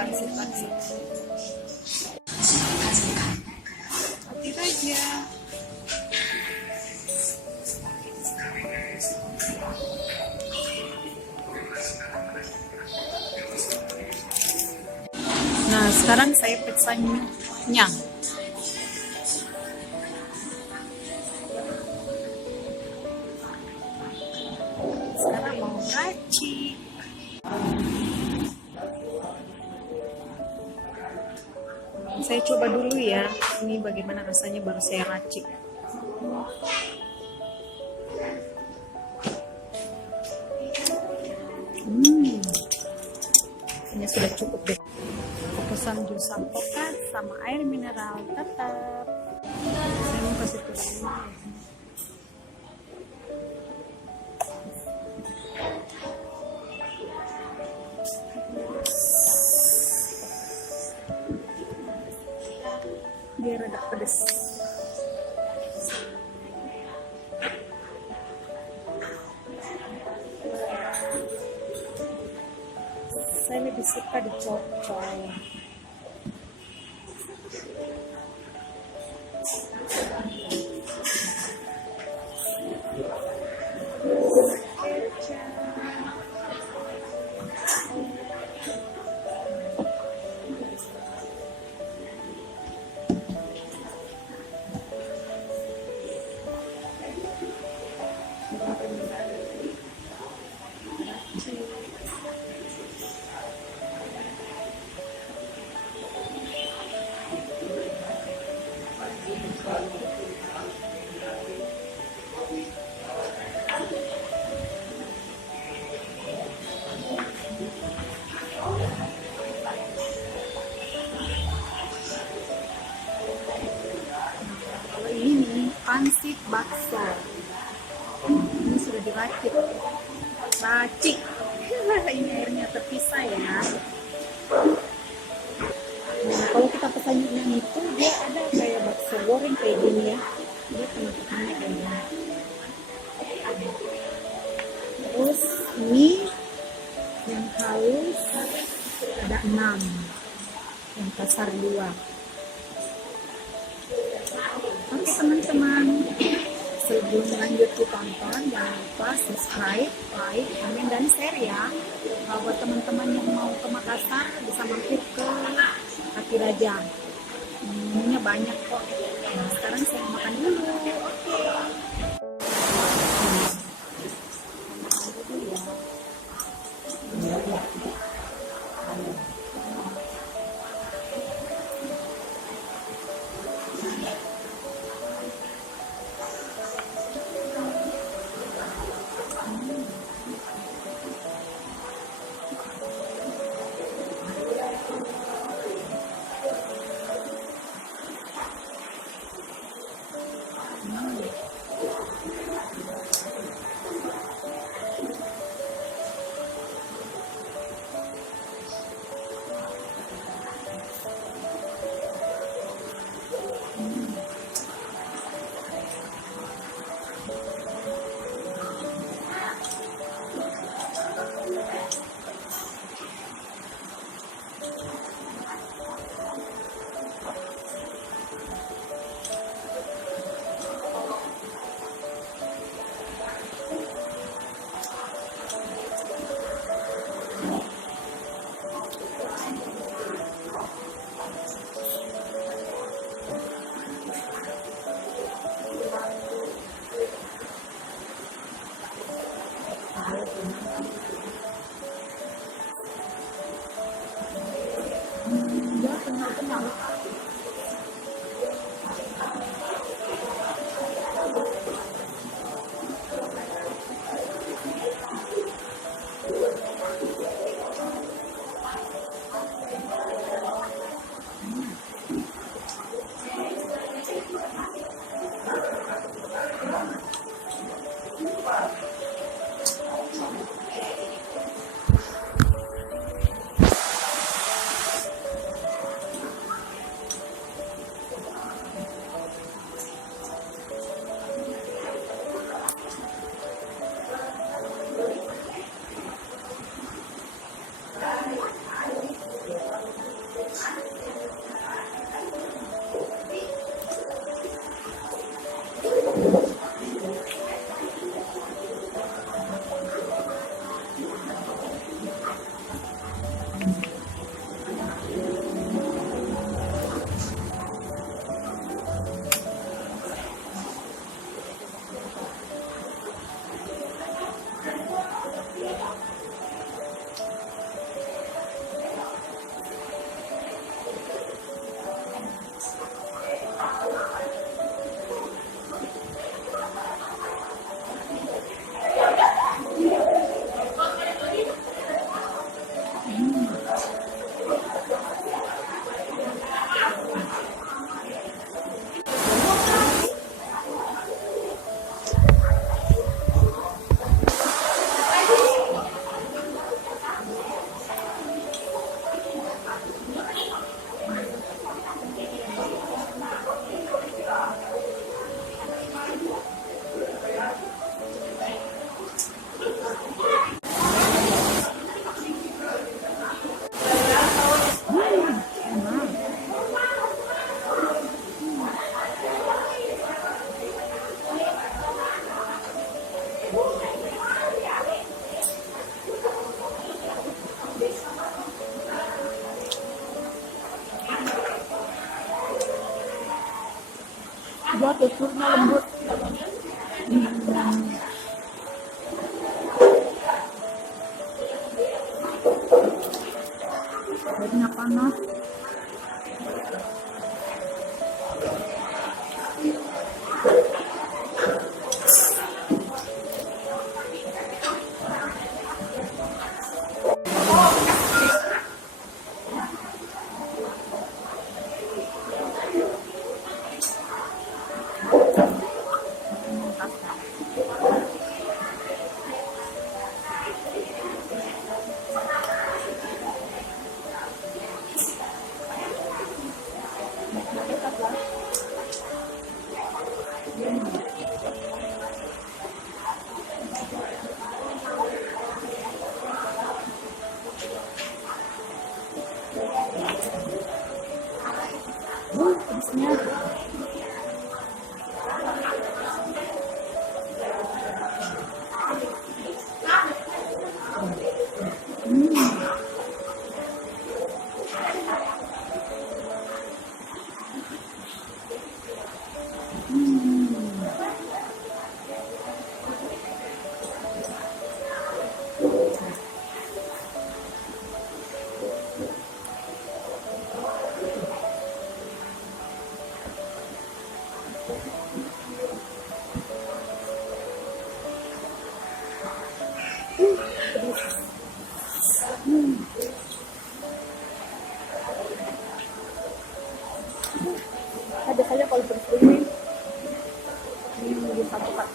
Pangsit. Mati aja. Nah, sekarang saya pesannya. Sekarang mau racik. Saya coba dulu ya, ini bagaimana rasanya baru saya racik. Ini sudah cukup deh. Aku pesan jus alpukat sama air mineral tetap. Saya mau kasih turun. Biar agak pedas. Saya lebih suka dicocol. Kalau ini pangsit bakso. Ini sudah diracik. Ini airnya terpisah ya. Nah, kalau kita pesan yang itu dia ada kayak bakso goreng kayak gini ya. Dia tengah-tengahnya kayak gini. Terus ini yang halus ada 6, yang kasar 2. Oke teman-teman, sebelum lanjut ditonton jangan lupa subscribe, like, komen, dan share ya. Buat teman-teman yang mau ke Makassar bisa mampir ke Kaki Raja. Menunya banyak kok. Nah, sekarang saya makan dulu. teksturnya lembut. Airnya panas. Pedasnya. Ada saja kalau pedas ini disatukan.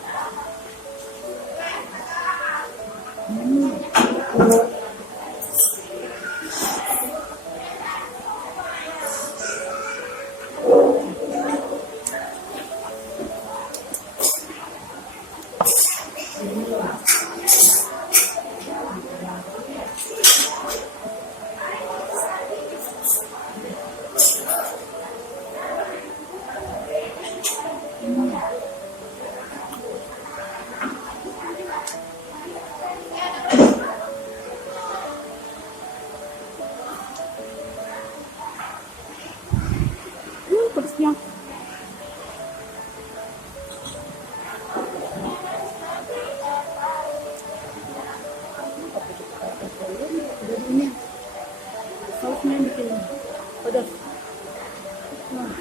Pedasnya. Ini sausnya yang bikin pedas. Nah.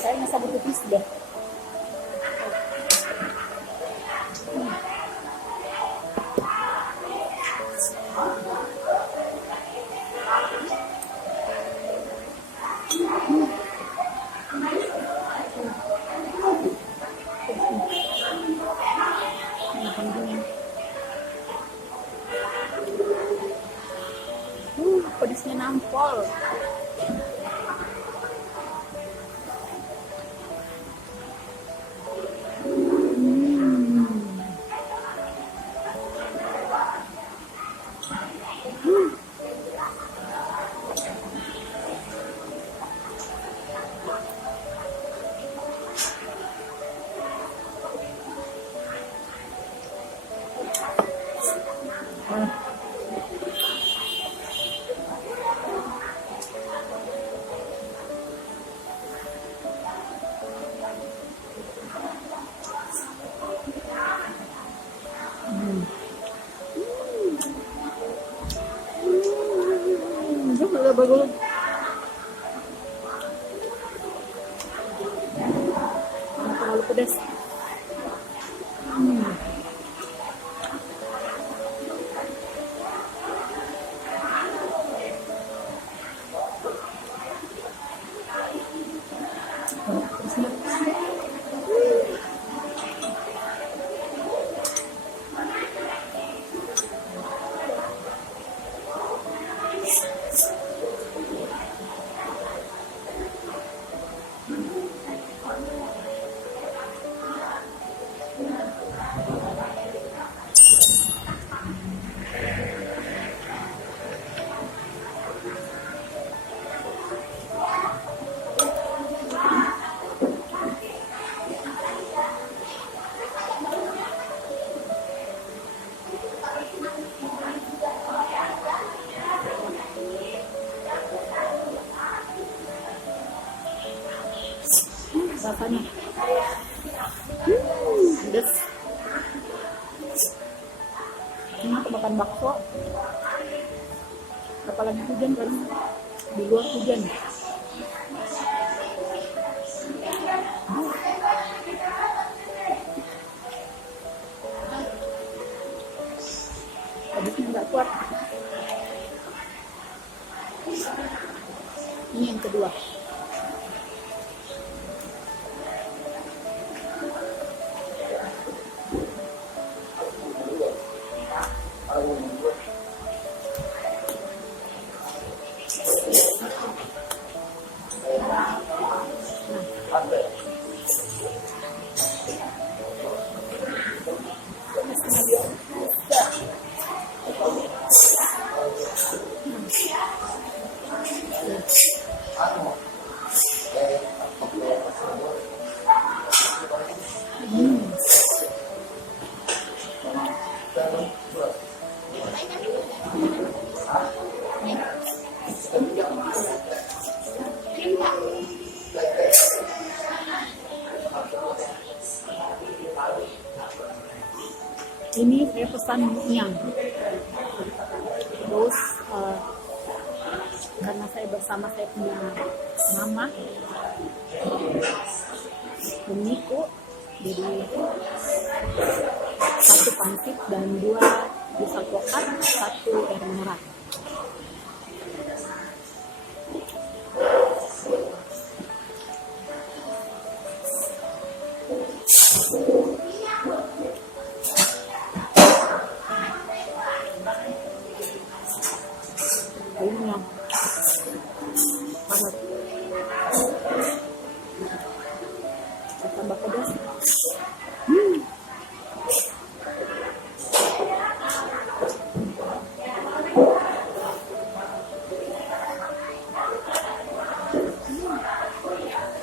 Saya nggak sabar tipis deh. Pedasnya nampol. Bagus. Terlalu pedas. bakalan hujan karena di luar hujan. Habisnya nggak kuat. Ini yang kedua. Ini saya pesan mie-nya. Terus karena saya bersama saya punya mama Miko, jadi 1 pangsit dan 2 jus alpukat, 1 air mineral. Kayaknya banget. Tambah pedas.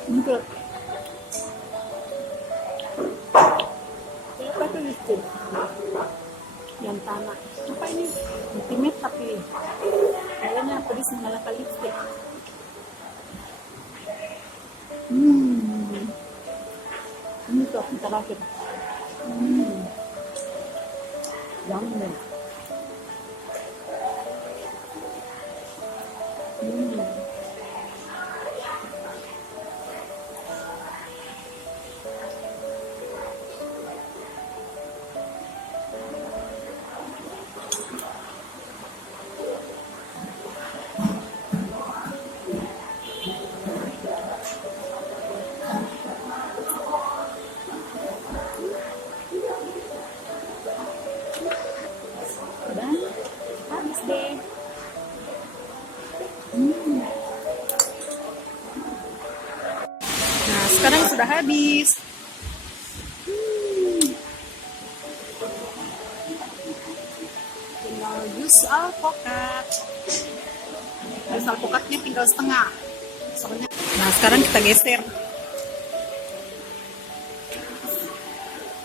Enggak. Apa tuh listrik? Yang tanah. Apa ini? Ultimate tapi kayaknya pedis mengalahkan lipstick. Ini tuh kita terakhir. Yummy. Dan habis deh. Nah, sekarang sudah habis. Tinggal jus alpukat. Jus alpukatnya tinggal setengah. Soalnya. Nah, sekarang kita geser.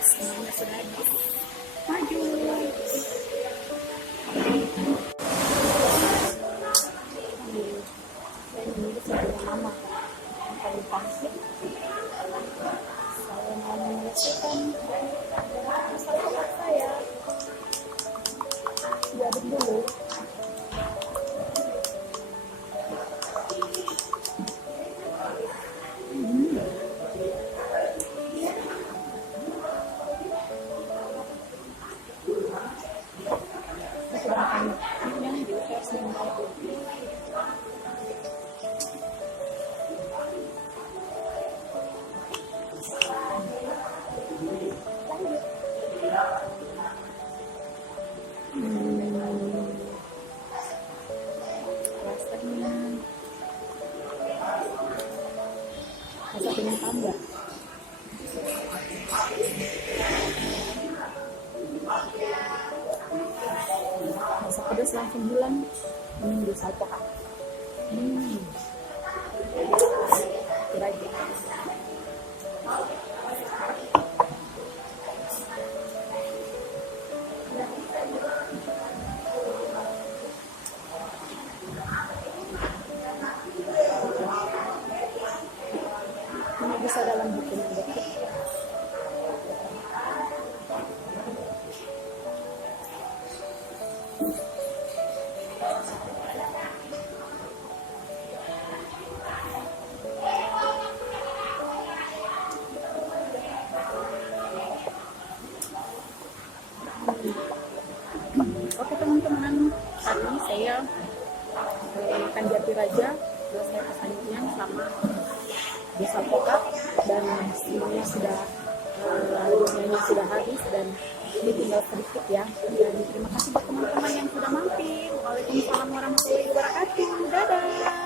Semuanya sudah habis. Maju. Ini sebelah mama. Kalau pangsit, saya mau menyelesaikan masalah saya. Diaduk dulu. Sudah akan yang di versi yang baru. Rasanya rasa pengen tambah. Rasa pedas langsung hilang. Ini jus alpukat. Kira-kira. Ini bisa dalam buku yang dekat. Oke teman-teman, tadi saya makan jati raja, terus saya pesannya sama desa alpukat, dan semuanya sudah dunianya sudah habis dan ini tinggal sedikit ya. Dan terima kasih buat teman-teman yang sudah mampir. Waalaikumsalam warahmatullahi wabarakatuh. Dadah.